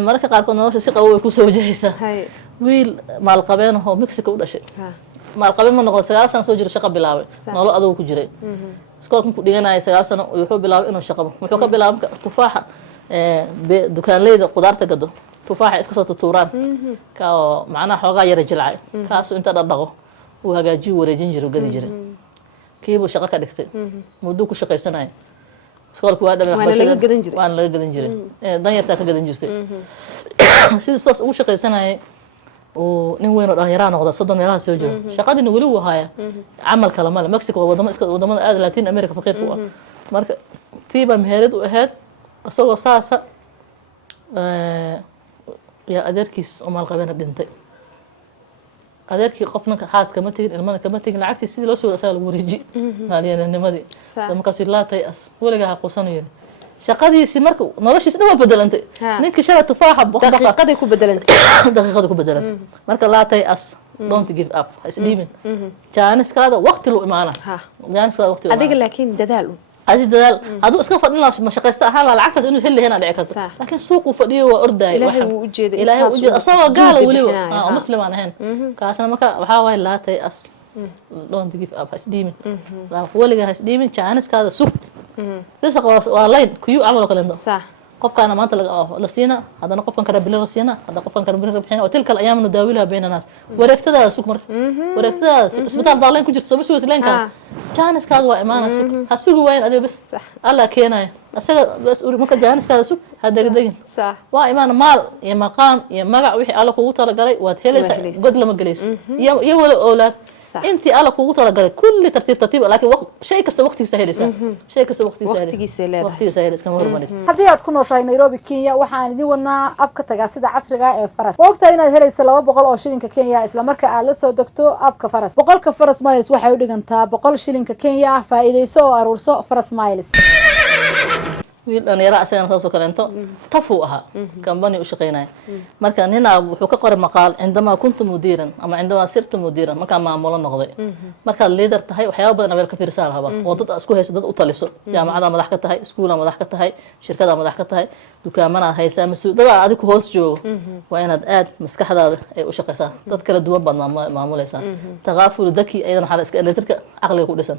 marka qaarkood nolosha si qabow ay ku soo wajahaysaa wiil maalqabeen oo Mexico u dhashay maalqabeen ma noqon 9 sano soo jiro shaqo bilaabay nolol adag ku jiray iskoolka ku dhiganay 9 sano wuxuu bilaabay inuu shaqo wuxuu ka bilaabay tufaaxa dukaanleyda qudaarta gado tufaaxa iska soo tuuraan ka macna xoogaa yar jilcay kaas inta dhaqo uu hagaajiyo wareejin jiro gadi jiray kiibu shaqo ka dhigtay muddo ku shaqaysanay iskoolku waa dhamay waxbarashada waan laga gadan jiray dan yarta ka gadan jirtay sidii soo ugu shaqaysanay oo nin weyn oo dhalinyaro noqda 30 meelaha soo jiro shaqadina wali uu haya amal kala mal Mexico wadamada aad Latin America faqiir ku ah marka tiiba meherad u ahayd asagoo saasa ya adeerkiis oo maalqabeen dhintay adeerkii qofna xaas kama tagin ilmana kama tagin lacagtii sidii loo soo wada asaga lagu wareeji maaliyanimadii markaas ilaatay as waliga ha qusanayeen shaqadiisi marka noloshiisa dhan waa bedelantay ninkii shalay tufaaxa daqiiqaday ku bedelantay marka laatay as don't give up is dhiibin jaaniskaada waqti loo imaana jaaniskaada waqti adiga laakiin dadaal هذه دلال هذا اسكت فضلنا مشقيستا هلا العكس انه هل هنا دعكت لكن سوق وفديه وارداي الهي وجد الهي وجد اصلا قال ولي مسلم انا هنا كاسنا marka waxa way laatay as don't give up hasdiimin la waliga hasdiimin jaaniskaada suq sisa waa line kuyu amal kalendo صح qofkana maanta la siina hadana qofkan kala bilaa siina hada qofkan kala bilaa bixina oo tilka ayaam nadaawilha baynana wareegtada suuq marka wareegtada isbitaal daaleen ku jirto soo soo islaanka jaaniskaada waa imaana suuq ha suuq wayn adiga bas alla keenay asaga bas marka jaaniskaada suuq hada degdegin صح waa imaana maal iyo maqaam iyo magac wixii alla kugu tala galay waad helaysaa god lama galayso iyo wala awlaad انت على قوه رجل كل ترتيب لكن شيء كسب وقتي سهلسا شيء كسب وقتي سهل وقتي سهل كما هرمانيس hadii aad ku nooshahay Nairobi Kenya waxaan idin wadnaa abka tagaasida casriga ee Faras waqti inaad helayso 200 oo shilinka Kenya isla marka aad la soo degto abka Faras 100 Faras Miles waxay u dhigantaa 100 shilinka Kenya faa'iideyso oo aruurso Faras Miles wiil dhalinyaro asagana soo kaleento tafu aha company u shaqeynay marka nina wuxuu ka qoray maqaal indama kuntu mudiran ama indama sirtu mudiran marka maamulo noqday marka leader tahay waxyaabo badan aad ka fiirsan lahaa oo dad isku haysta dad u taliso jaamacada madax ka tahay iskuulada madax ka tahay shirkada madax ka tahay dukaamada haysa mas'uuliyada adiga ku hoos joogo waa inaad aad maskaxdaada ay u shaqeysaa dad kala duwan baad maamulaysaa taqaaful daki aydan xal iska electric aqliga ku dhisan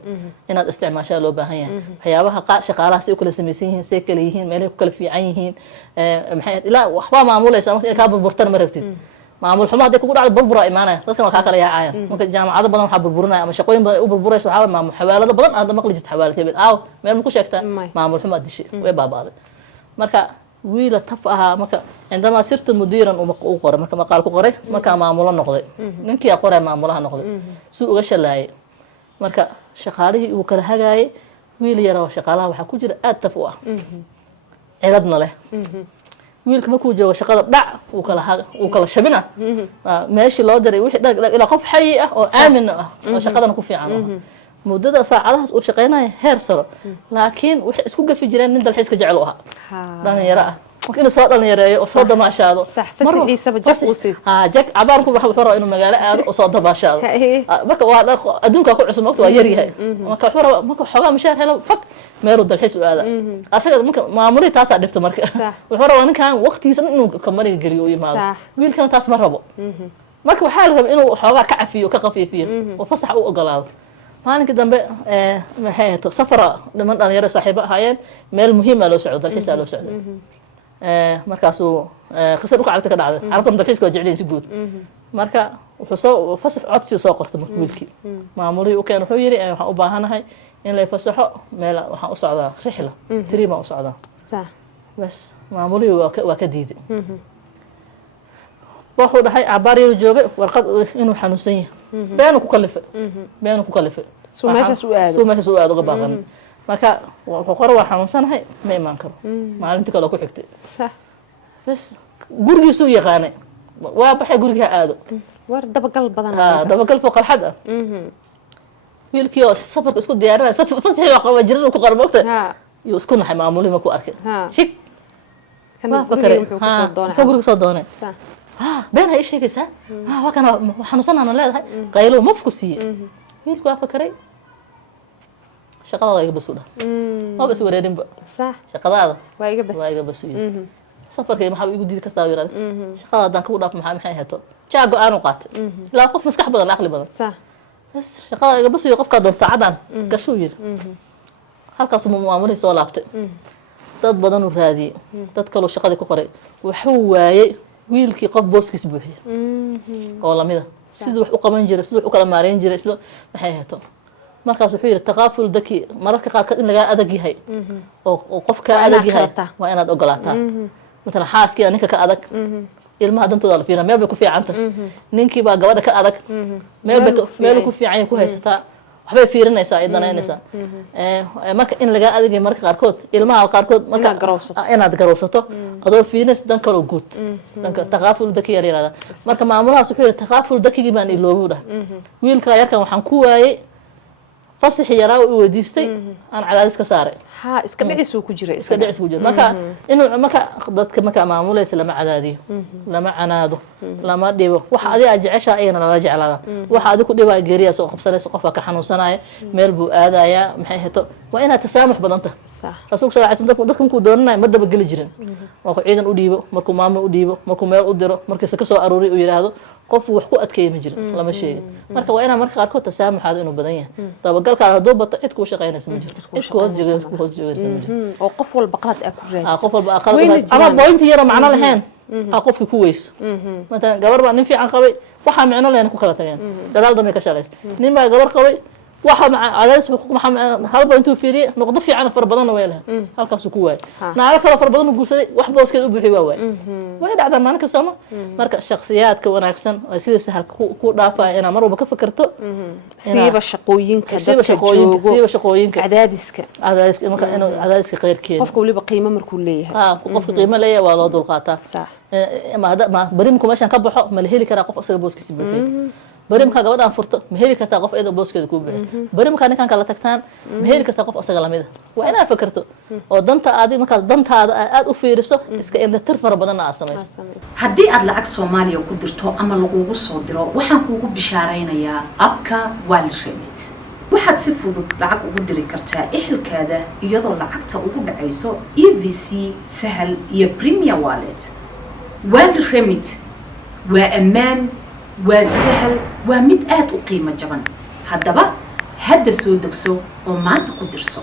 inaad isticmaashaa loo baahan yahay waxyaabaha shaqaalaha si kala sameeyeen kala yihiin meelay ku kala fiican yihiin maxay ilaa waxba maamulaysa marka ka burburtan ma rabtid maamul xumo hadii kugu dhacdo burbura imaanaya dadka waxa kala yaacayaan marka jaamacado badan waxa burburinaya ama shaqooyin badan u burburayso waxa maamul xawaalado badan aad maqli jirtay xawaalad hebel meel ku sheegtaa maamul xumo dishay way baabaaday marka wiila taf aha marka indama sirtu mudiran uu qoray marka maqaal ku qoray marka maamulo noqday ninkii qoray maamulaha noqday suu uga shalaayay marka shaqaalihii uu kala hagaayay wiil yar oo shaqaalaha waxa ku jira aad taf u ah ciladna leh wiilka markuu joogo shaqada dhac uu kala shabina meeshii loo diray wixii ila qof xay ah oo aamin ah oo shaqadan ku fiican muddada saacadahaas uu shaqeynay heer saro laakiin wax isku gafi jireen nin dalxiis ka jecel u aha dhalinyaro ah markii soo dhalinyareeyo oo soo damaashaado markiisa jag u sii jag abaarku waxa uu rabo inuu magaalo aado oo soo damaashaado marka waa adduunka ku cusub waqti waa yar yahay marka wuxuu rabo marka xogaa mishaar helo fak meeru dalxiis u aada asaga marka maamulay taas dhifto marka wuxuu rabo ninkan waqtigiisa inuu company galiyo u yimaado wiilkan taas ma rabo marka waxa la rabaa inuu xogaa ka cafiyo ka qafiifiyo oo fasax u ogolaado maalinka dambe maxay ahayd safara dhiman dhalinyaro saaxiibo ahaayeen meel muhiim ah loo socdo dalxiis loo socdo markaasuu qisad ku cabta ka dhacday carabtan dalxiiska jecleen si guud marka wuxuu soo fasax codsi soo qortay markii wiilkii maamulihii u keen wuxuu yiri waxaan u baahanahay in la fasaxo meel waxaan u socdaa rixla tiriima u socdaa صح bas maamulihii waa ka diiday wuxuu dhahay abaariyo joogay warqad inuu xanuunsan yahay been ku kalifay soo meesha soo aado uga baaqan marka wuxuu qoray waa xanuunsanahay ma iman karo maalintii kale ku xigtay صح bas gurigiisu yaqaanay waa baxay guriga aado war dabagal badan dabagal fooq alxad wiilkii oo safarka isku diyaarinay safar fasaxi waa qaba jirin ku qarmo waqti iyo isku naxay maamulihii ma ku arkay shik kana guriga soo doonay been hay sheegaysaa waa kana xanuunsanaana leedahay qaylo mafku siiyay wiilku waa fakaray shaqada iga basuudha ma bas wareerinba صح shaqadaada waa iga basuuyo safarkay maxaa igu diidi kartaa yiraahdo shaqada haddaan ku dhaaf maxay heeto jaago aanu qaatay ilaa qof maskax badan aqli badan bas shaqada iga basiyo qofka doon saacadan gashuu yiri halkaas uu maamulay soo laabtay dad badan u raadiyay dad kale shaqadii ku qoray wuxuu waayay wiilkii qof booskiis buuxiya oo lamida sidoo wax u qaban jiray sidoo wax u kala maareyn jiray sidoo maxay heeto markaas wuxuu yiri taqaaful daki mararka qaar ka in laga adag yahay oo qofka adag yahay waa inaad ogolaataa مثلا حاسكي أنك كأدك ilmaha dantooda la fiirina meel bay ku fiicanta ninkii baa gabadha ka adag meel ku fiican ku haysataa waxbay fiirinaysaa ay danaynaysaa marka in laga adagay marka qaarkood ilmaha qaarkood marka inaad garowsato adoo fiirinaysa dan kale guud danka taqaaful dakiya yiraahdo marka maamulahaas wuxuu yiri taqaaful dakigi baan iloobu dhah wiilka yarkan waxaan ku waayay fasax yaraa oo weydiistay aan cadaadis ka saaray iska dhicis ku jiray marka inuu marka dadka marka maamulaysa lama cadaadiyo lama canaado lama dhibo waxa adiga jeceshaa ayna la jeclaada waxa adiga ku dhibaa geeriya soo qabsanayso qofka ka xanuunsanaya meel buu aadaya maxay heeto waa inaad tasaamuh badanta rasuulku sallallahu alayhi wasallam dadku doonanay ma daba gali jirin waa ku ciidan u dhiibo markuu maamul u dhiibo markuu meel u diro markiisa ka soo aruuri u yiraahdo qof wax ku adkeeyay ma jiro lama sheegin marka waa inaan marka qaarkood tasaamuxaad inuu badan yahay dabagalka hadoo bato cid ku shaqeynaysa ma jirto cid ku hoos joogaysa ma jirto oo qof walba qalad ku raadis qof walba qalad ama point yar macna lahayn qofki ku weyso مثلا gabar baa nin fiican qabay waxa macna lahayn ku kala tageen dadaal damay ka shaqeys nin baa gabar qabay waxa cadays xuquuq maxamed halba intuu fiiriyo noqdo fiican far badan way leeyahay halkaas ku waay naaga kala far badan u guursaday wax booskeed u buuxi waa way dhacdaa maalinka sama marka shakhsiyaadka wanaagsan oo sida sahal ku dhaafaa ina mar walba ka fikirto siiba shaqooyinka cadaadiska marka inuu cadaadiska qeyrkeena qofka waliba qiimo markuu leeyahay qofka qiimo leeyahay waa loo dulqaataa ma barimku meeshan ka baxo ma la heli karaa qof asaga booskiisa buuxiyo barimka gabadhan furto ma heli kartaa qof eedo booskeeda ku buuxis barimka ninkan kala tagtaan ma heli kartaa qof asaga lamida waa inaad fikirto oo danta aad marka dantaada aad u fiiriso iska inta tir fara badan aad samayso haddii aad lacag Soomaaliya ku dirto ama lagugu soo diro waxaan kuugu bishaaraynayaa abka WorldRemit waxaad si fudud lacag ugu diri kartaa ehelkaada iyadoo lacagta ugu dhacayso EVC Sahal iyo Premier Wallet WorldRemit waa ammaan وسهل ومد آد وقيمة جبن هدبا هدا سودكسو وما تقدرسو